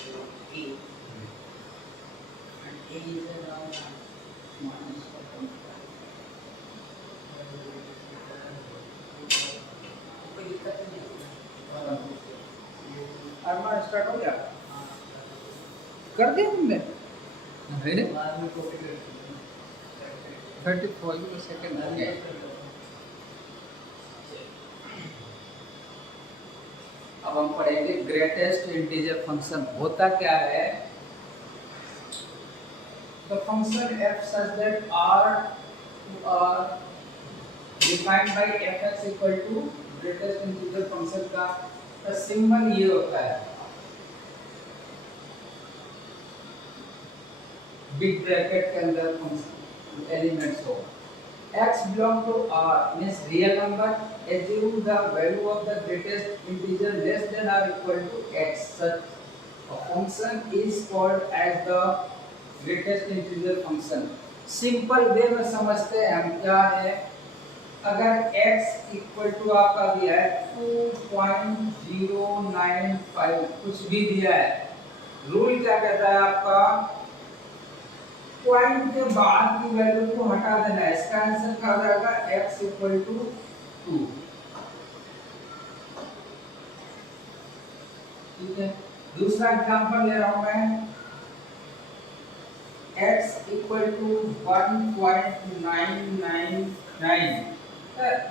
a and a is around minus 4.5. कोई दिक्कत नहीं है। आर्मा स्टार्ट हो गया? कर दिया तुमने? बाद में कॉपी कर 34 सेकंड हो गए। अब हम पढ़ेंगे ग्रेटेस्ट इंटीजर फंक्शन होता क्या है। The function f such that r to r defined by fx equal to greatest integer function का सिंबल ये होता है, बिग ब्रैकेट के अंदर फंक्शन एलिमेंट्स हो। x belong to r means real number, assume the value of the greatest integer less than or equal to x, such a function is called as the greatest integer function। Simple way में समझते हैं हम क्या है। अगर x equal to आपका दिया है 2.095 कुछ भी दिया है, रूल क्या कहता है आपका, पॉइंट के बाद की वैल्यू को हटा देना है। इसका आंसर क्या हो जाएगा x इक्वल टू 2। ठीक है, दूसरा एग्जांपल ले रहा हूं मैं, x इक्वल टू 1.999।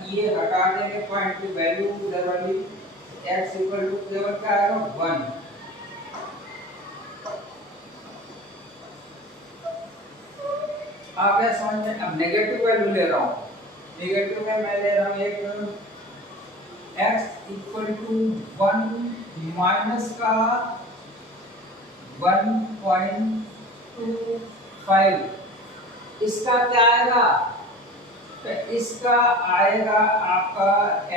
ये हटा देंगे पॉइंट की वैल्यू उधर वाली, x इक्वल टू केवल क्या आएगा 1। आप क्या समझ में, अब नेगेटिव वैल्यू ले रहा हूँ, नेगेटिव में मैं ले रहा हूँ एक x इक्वल टू 1 माइनस का 1.25, इसका क्या आएगा, तो इसका आएगा आपका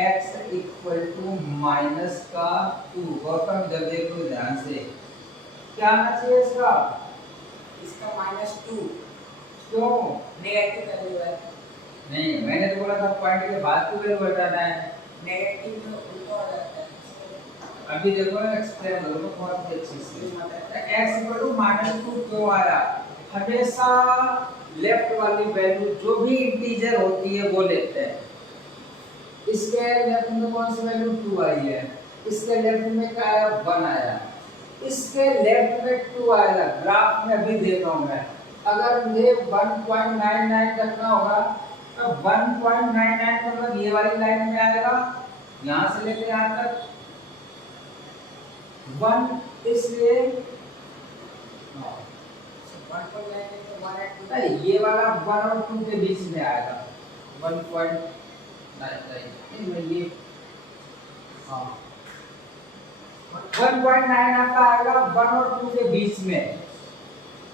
x इक्वल टू माइनस का 2। गौतम जब देखो ध्यान से, क्या आना चाहिए इसका, इसका -2 क्यों नेगेटिव वैल्यू है। नहीं, मैंने तो बोला था पॉइंट के बाद की वैल्यू बताना है। नेगेटिव में उल्टा हो जाता है। अभी देखो ना, एक्सप्लेन करो बहुत अच्छे से। x इक्वल टू -2 क्यों आया, हमेशा लेफ्ट वाली वैल्यू जो भी इंटीजर होती है वो लेते हैं। इसके लेफ्ट में कौन सी वैल्यू 2 आई है, इसके लेफ्ट में क्या आया 1 आया, इसके लेफ्ट में 2 आएगा। ग्राफ में अभी देख रहा हूं मैं, अगर मुझे 1.99 रखना होगा तो 1.99 मतलब ये वाली लाइन में आएगा, यहां से लेकर यहां तक 1, इसलिए 1.9 ये वाला 1 और 2 के बीच में आएगा 1.99 ये, हाँ 1.9 आपका आएगा 1 और 2 के बीच में।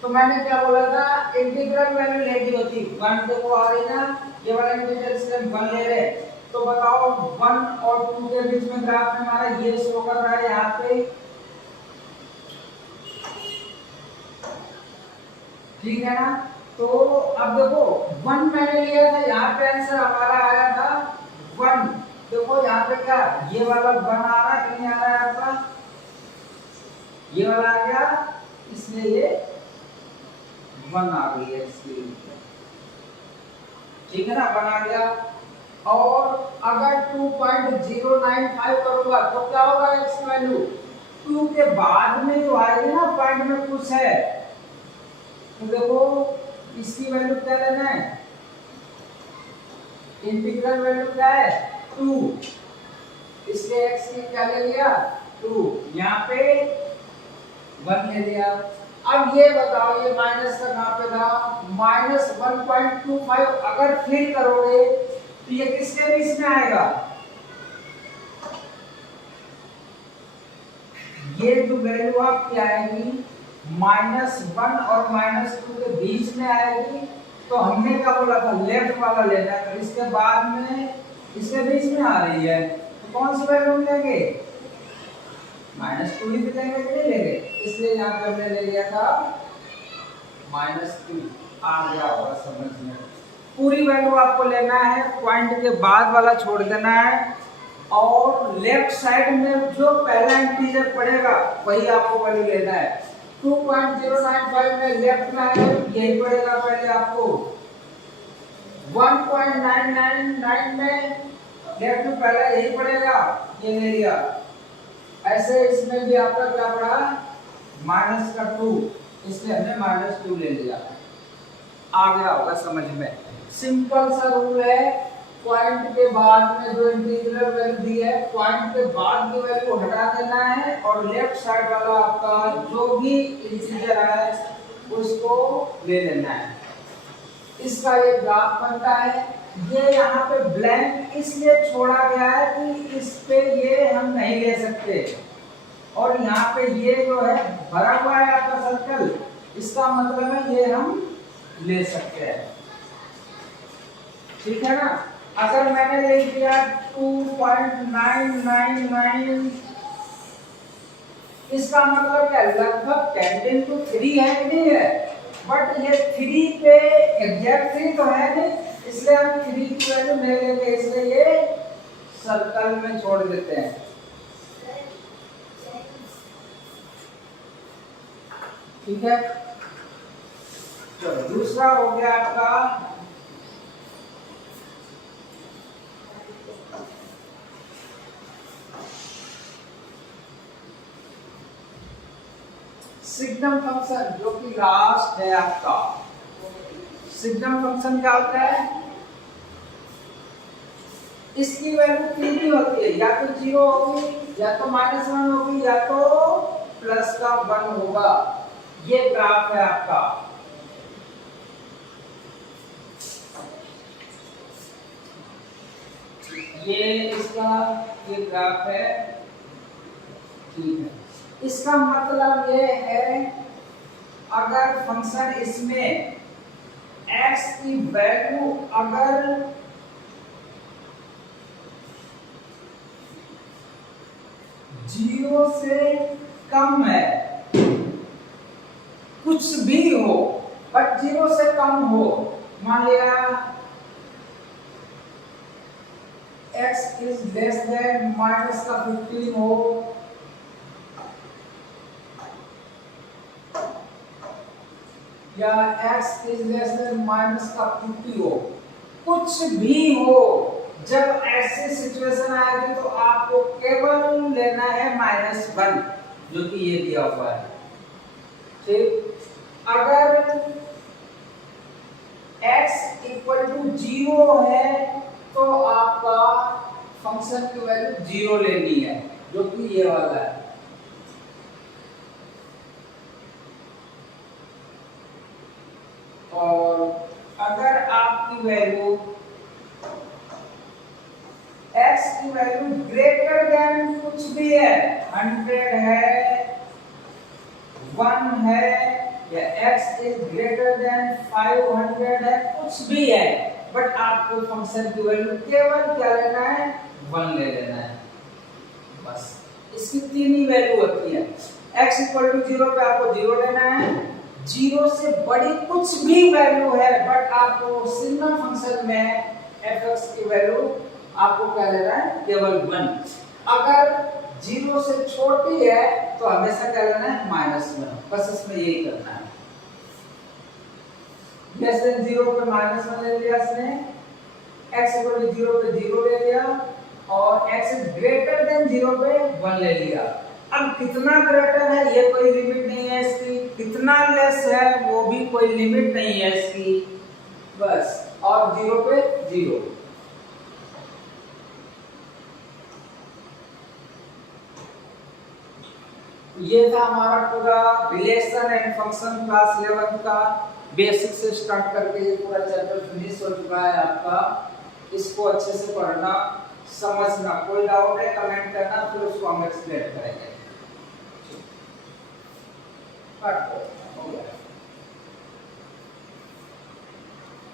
तो मैंने क्या बोला था, इंटीग्रल वैल्यू लेनी होती 1 देखो आ रही ना, ये वाला इंटीग्रल इसलिए 1 ले रहे, तो बताओ 1 और 2 के बीच में ग्राफ में हमारा ये शो कर रहा है यहाँ पे, ठीक है ना। तो अब देखो 1 मैंने लिया था, यहाँ पे आंसर हमारा आया था 1। देखो यहाँ पे क्या, ये वाला 1 आ रहा है कि नहीं आ रहा है आपका, ये वाला आ गया, इसलिए ये 1 आ गई है इसके लिए, ठीक है ना, 1 आ गया। और अगर 2.095 करूंगा तो क्या होगा x की वैल्यू, 2 के बाद में जो आएगी ना पॉइंट में कुछ है, तो देखो इसकी वैल्यू क्या लेना है, इंटीग्रल वैल्यू क्या है 2, इसलिए x की क्या ले लिया 2, यहाँ पे 1 ले लिया। अब ये बताओ ये माइनस का कहाँ पे था, -1.25 अगर फिल करोगे तो ये किसके बीच में आएगा, ये जो वैल्यू आपकी आएगी -1 और -2 के बीच में आएगी। तो हमने क्या बोला था, लेफ्ट वाला लेना है, तो इसके बाद में इसके बीच में आ रही है, तो कौन सी वैल्यू लेंगे, -2 ही लेंगे कि नहीं लेंगे, इसलिए यहाँ पे हमने ले लिया था -2। आ गया होगा समझ में। पूरी वैल्यू आपको लेना है, पॉइंट के बाद वाला छोड़ देना है, और लेफ्ट साइड में जो पहला इंटीजर पड़ेगा वही आपको वैल्यू लेना है। 2.095 में लेफ्ट में आएगा यही पड़ेगा पहले आपको। 1.999 में लेफ्ट में पहला यही पड़ेगा, ये ले लिया। ऐसे इसमें भी आपका क्या पड़ा, -2, इसलिए हमने -2 ले लिया। आ गया होगा समझ में। सिंपल सा रूल है, पॉइंट के बाद में जो इंटीग्रल वैल्यू दी है पॉइंट के बाद की वैल्यू हटा देना है और लेफ्ट साइड वाला आपका जो भी इंटीजर है उसको ले लेना है। इसका ये ग्राफ बनता है। ये यहाँ पे ब्लैंक इसलिए छोड़ा गया है कि इस पे ये हम नहीं ले सकते, और यहाँ पे ये जो है भरा हुआ है आपका सर्कल, इसका मतलब है ये हम ले सकते हैं। ठीक है ना। अगर मैंने ले लिया 2.999, इसका मतलब क्या, लगभग 10⁻³ है कि नहीं है, बट ये 3 पे एग्जैक्ट 3 तो है नहीं, इसलिए हम 3 की वैल्यू नहीं लेंगे, इसलिए ये सर्कल में छोड़ देते हैं। ठीक है। चलो दूसरा हो गया आपका सिग्नम फंक्शन, जो कि लास्ट है आपका। सिग्नम फंक्शन क्या होता है, इसकी वैल्यू 3 की होती है, या तो 0 होगी, या तो -1 होगी, या तो +1 होगा। ये ग्राफ है आपका। ये इसका ये ग्राफ है। ठीक है। इसका मतलब ये है, अगर फंक्शन इसमें x की वैल्यू अगर जीरो से कम है, कुछ भी हो बट 0 से कम हो, मान लिया x इज लेस देन -15 हो, या x इज लेस देन -50 हो, कुछ भी हो, जब ऐसी सिचुएशन आएगी तो आपको केवल लेना है -1, जो कि ये दिया हुआ है। ठीक। अगर x = 0 है तो आपका फंक्शन की वैल्यू 0 लेनी है, जो कि ये वाला है। और अगर आपकी वैल्यू x की वैल्यू ग्रेटर देन कुछ भी है, 100 है, 1 है, या x इज ग्रेटर देन 500 है, कुछ भी है, बट आपको फंक्शन की वैल्यू केवल क्या लेना है, 1 ले लेना है बस। इसकी 3 ही वैल्यू होती है। x = 0 पे आपको 0 लेना है, 0 से बड़ी कुछ भी वैल्यू है बट आपको सिग्नम फंक्शन में f(x) की वैल्यू आपको क्या लेना है, केवल 1। अगर 0 से छोटी है तो हमेशा क्या लेना है, -1। बस इसमें यही करना है। लेस देन 0 पे -1 ले लिया इसने, x = 0 पे 0 ले लिया, और x इज ग्रेटर देन 0 पे 1 ले लिया। अब कितना ग्रेटर है ये कोई लिमिट नहीं है इसकी, कितना लेस है वो भी कोई लिमिट नहीं है इसकी, बस। और 0 पे 0। ये था हमारा पूरा रिलेशन एंड फंक्शन क्लास 11 का, बेसिक से स्टार्ट करके ये पूरा चैप्टर फिनिश हो चुका है आपका। इसको अच्छे से पढ़ना, समझना, कोई डाउट है कमेंट करना, फिर उसको हम एक्सप्लेन करेंगे।